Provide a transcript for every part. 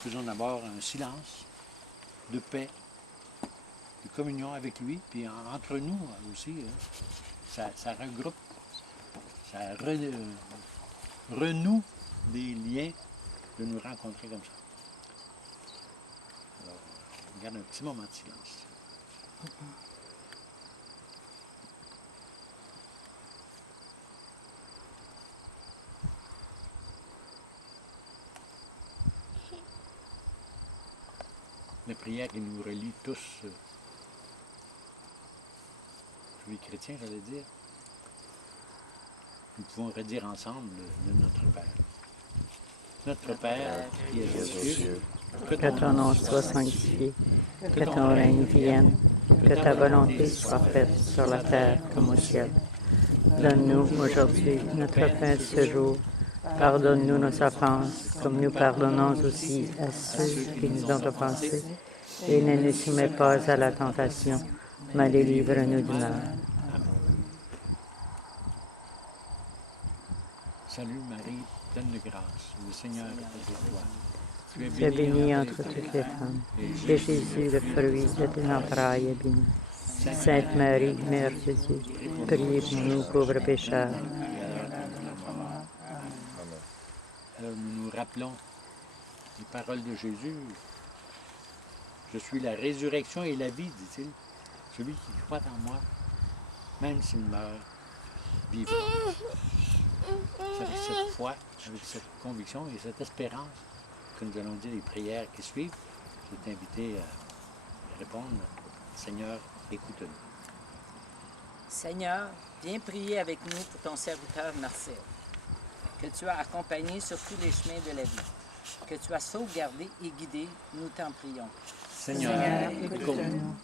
Faisons d'abord un silence de paix, de communion avec lui, puis entre nous aussi, ça regroupe, renoue des liens de nous rencontrer comme ça. Alors, on garde un petit moment de silence. La prière qui nous relie tous, tous les chrétiens, j'allais dire. Nous pouvons redire ensemble le Notre Père. Notre Père qui es aux cieux, que ton nom soit sanctifié, que ton règne vienne, que ta volonté soit faite sur la terre comme au ciel. Donne-nous aujourd'hui notre pain de ce jour. Pardonne-nous nos offenses, comme nous pardonnons aussi à ceux qui nous ont offensés. Et ne nous soumets pas à la tentation, mais délivre-nous du mal. Salut Marie, pleine de grâce, le Seigneur est avec toi. Tu es bénie entre toutes les femmes, et Jésus, le fruit de tes entrailles, est béni. Sainte Marie, Mère de Dieu, priez pour nous pauvres pécheurs. Alors nous nous rappelons les paroles de Jésus. Je suis la résurrection et la vie, dit-il. Celui qui croit en moi, même s'il meurt, vivra. C'est avec cette foi, avec cette conviction et cette espérance que nous allons dire les prières qui suivent. Je vais t'inviter à répondre. Seigneur, écoute-nous. Seigneur, viens prier avec nous pour ton serviteur Marcel, que tu as accompagné sur tous les chemins de la vie, que tu as sauvegardé et guidé, nous t'en prions. Seigneur, écoute-nous.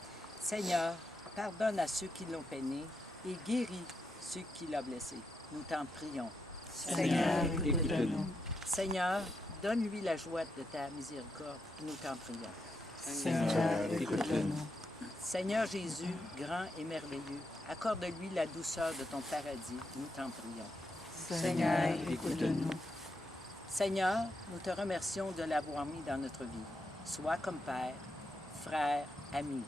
Seigneur, pardonne à ceux qui l'ont peiné et guéris ceux qui l'ont blessé. Nous t'en prions. Seigneur, écoute-nous. Seigneur, donne-lui la joie de ta miséricorde. Nous t'en prions. Seigneur, écoute-nous. Seigneur Jésus, grand et merveilleux, accorde-lui la douceur de ton paradis. Nous t'en prions. Seigneur, écoute-nous. Seigneur, nous te remercions de l'avoir mis dans notre vie. Sois comme Père, frère, ami,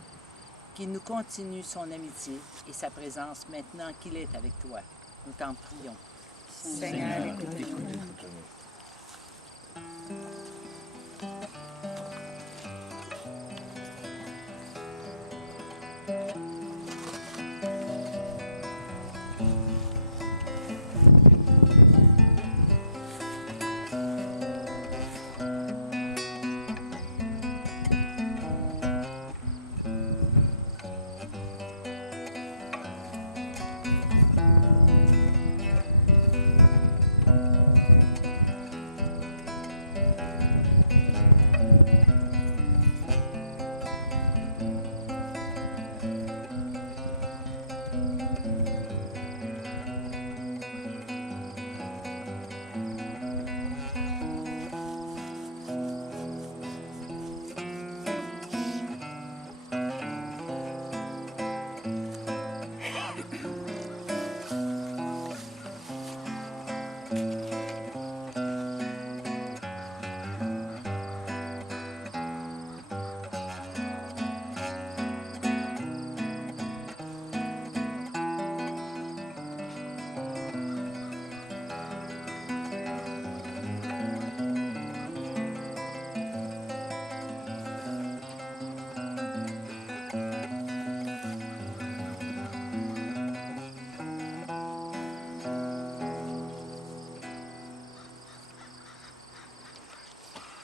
qu'il nous continue son amitié et sa présence maintenant qu'il est avec toi. Nous t'en prions. Seigneur, écoute-nous.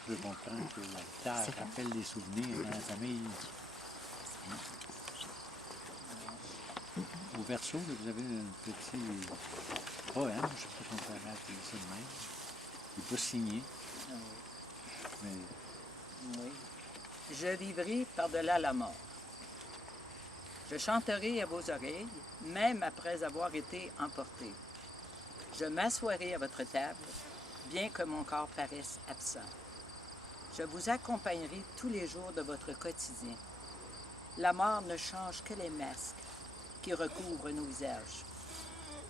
Je comprends que la guitare rappelle des souvenirs dans la famille. Au verso, là, vous avez un petit poème, je ne sais pas si on peut appeler ça de même. Il n'est pas signé, mais Oui. Je vivrai par-delà la mort. Je chanterai à vos oreilles, même après avoir été emporté. Je m'assoirai à votre table, bien que mon corps paraisse absent. Je vous accompagnerai tous les jours de votre quotidien. La mort ne change que les masques qui recouvrent nos visages.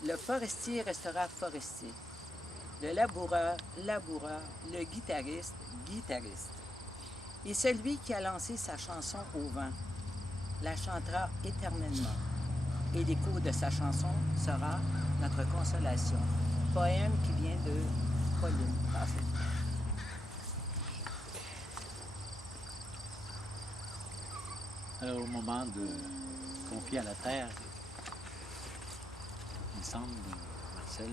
Le forestier restera forestier. Le laboureur, laboureur. Le guitariste, guitariste. Et celui qui a lancé sa chanson au vent la chantera éternellement. Et l'écho de sa chanson sera notre consolation. Poème qui vient de Pauline. Passez. Alors, au moment de confier à la terre, il semble, Marcel,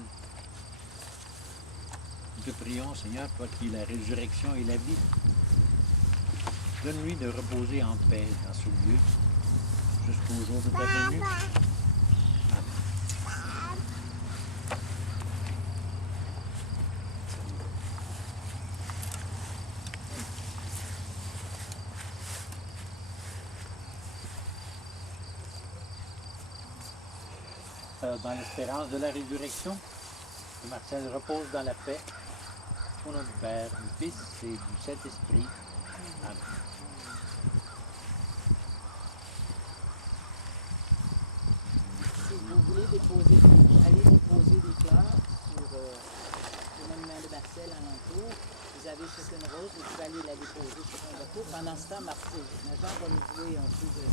nous te prions, Seigneur, toi qui es la résurrection et la vie. Donne-lui de reposer en paix dans ce lieu jusqu'au jour de ta venue. Dans l'espérance de la résurrection, que Marcel repose dans la paix. Au nom du Père, du Fils et du Saint-Esprit. Amen. Si vous voulez aller déposer des fleurs sur le monument de Marcel alentour, vous avez chacune rose, vous pouvez aller la déposer sur un bateau. Pendant ce temps, Marcel, ma jambe va nous jouer un peu de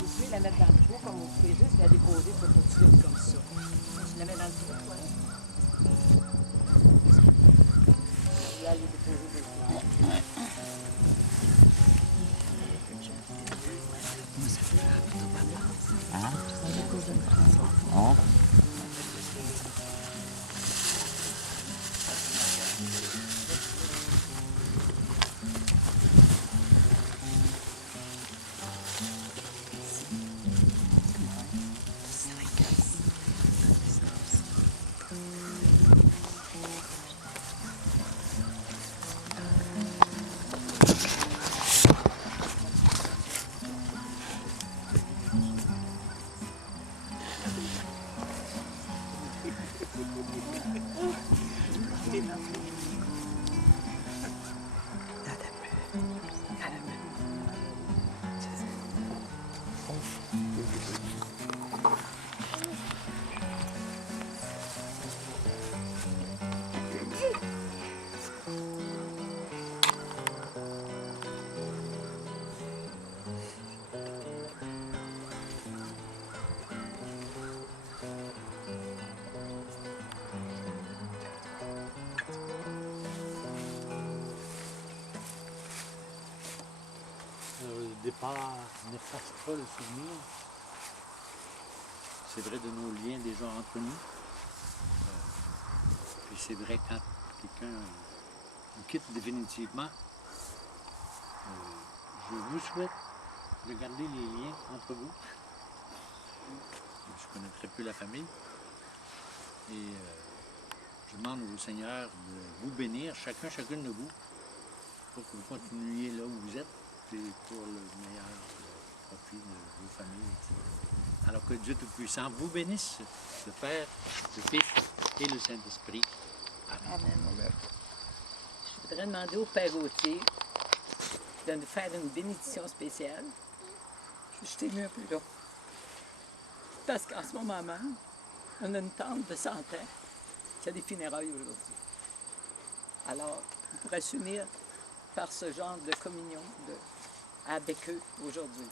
vous pouvez la mettre dans le trou, comme vous pouvez juste la déposer pour tout de suite comme ça. Tu la mets dans le trou, toi. Vous allez déposer des fleurs. Le départ n'efface pas le souvenir. C'est vrai de nos liens déjà entre nous. Puis c'est vrai quand quelqu'un nous quitte définitivement, je vous souhaite de garder les liens entre vous. Je connais très peu la famille. Et je demande au Seigneur de vous bénir, chacune de vous, pour que vous continuiez là où vous êtes, et pour le meilleur profit de vos familles. Etc. Alors que Dieu Tout-Puissant vous bénisse, le Père, le Fils et le Saint-Esprit. Amen. Amen. Je voudrais demander au Père Gauthier de nous faire une bénédiction spéciale. Je t'ai mis un peu là. Parce qu'en ce moment même, on a une tante de 100 ans qui a des funérailles aujourd'hui. Alors, on pourrait s'unir par ce genre de communion avec eux aujourd'hui.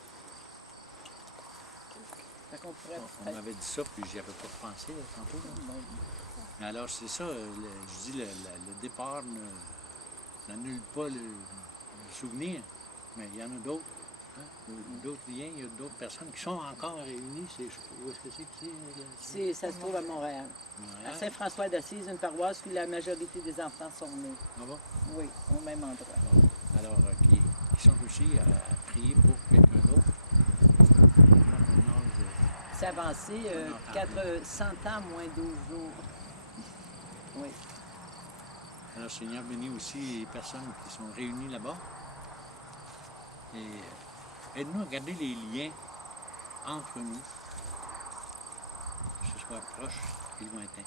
On m'avait dit ça, puis j'y avais pas pensé tantôt. Mais alors, c'est ça, je dis, le départ n'annule pas le souvenir, mais il y en a d'autres. Hein? D'autres liens, il y a d'autres personnes qui sont encore réunies. Où est-ce que c'est? Ça se trouve à Montréal. Montréal. À Saint-François d'Assise, une paroisse où la majorité des enfants sont nés. Ah bon? Oui, au même endroit. Alors, qui sont aussi à prier pour quelqu'un d'autre. C'est avancé 100 ans moins 12 jours. Oui. Alors, Seigneur, bénis aussi les personnes qui sont réunies là-bas. Et aide-nous à garder les liens entre nous, que ce soit proche et lointain.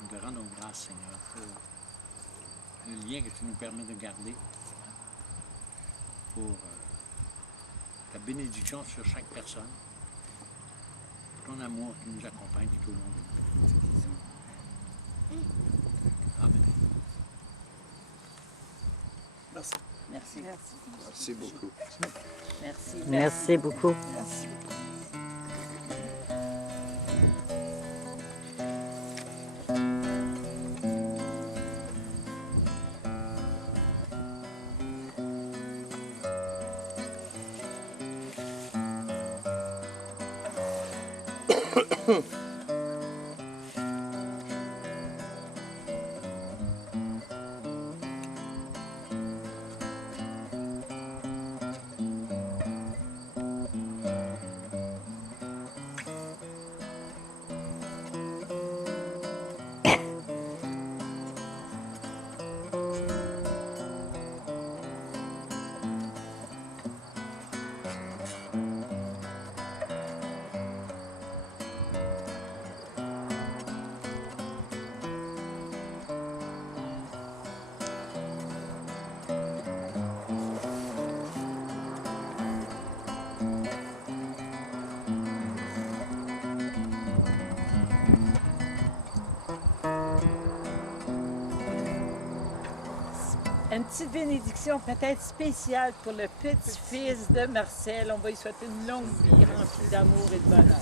Nous te rendons grâce, Seigneur, pour le lien que tu nous permets de garder, pour ta bénédiction sur chaque personne, pour ton amour qui nous accompagne tout au long de notre vie. Merci. Merci beaucoup. Merci. Merci beaucoup. Une petite bénédiction peut-être spéciale pour le petit-fils de Marcel. On va lui souhaiter une longue vie remplie d'amour et de bonheur.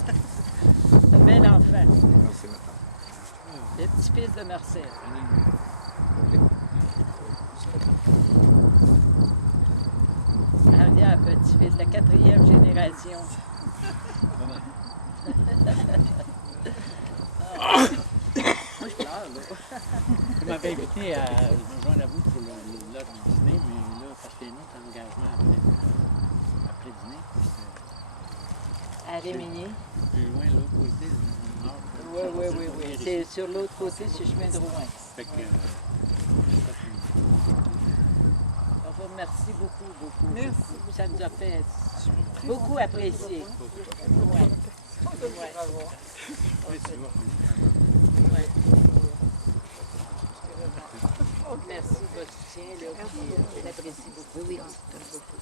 Un bel enfant. Merci, madame. Le petit-fils de Marcel. Arrière petit-fils, la 4e génération. Moi, je pleure, là. Je m'avais invité à me joindre à vous pour l'heure du dîner, mais là, parce qu'il y a un autre engagement après le dîner. À Rémigny. Plus loin, l'autre côté, le nord. Oui. C'est sur l'autre côté, sur le chemin de Rouen. Fait que, On vous remercie beaucoup. Merci. Ça nous a fait beaucoup apprécier. Merci de votre soutien, là, puis je l'apprécie beaucoup. Oui, on s'apprécie beaucoup.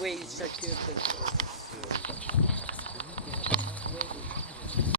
Oui, il s'occupe de ça.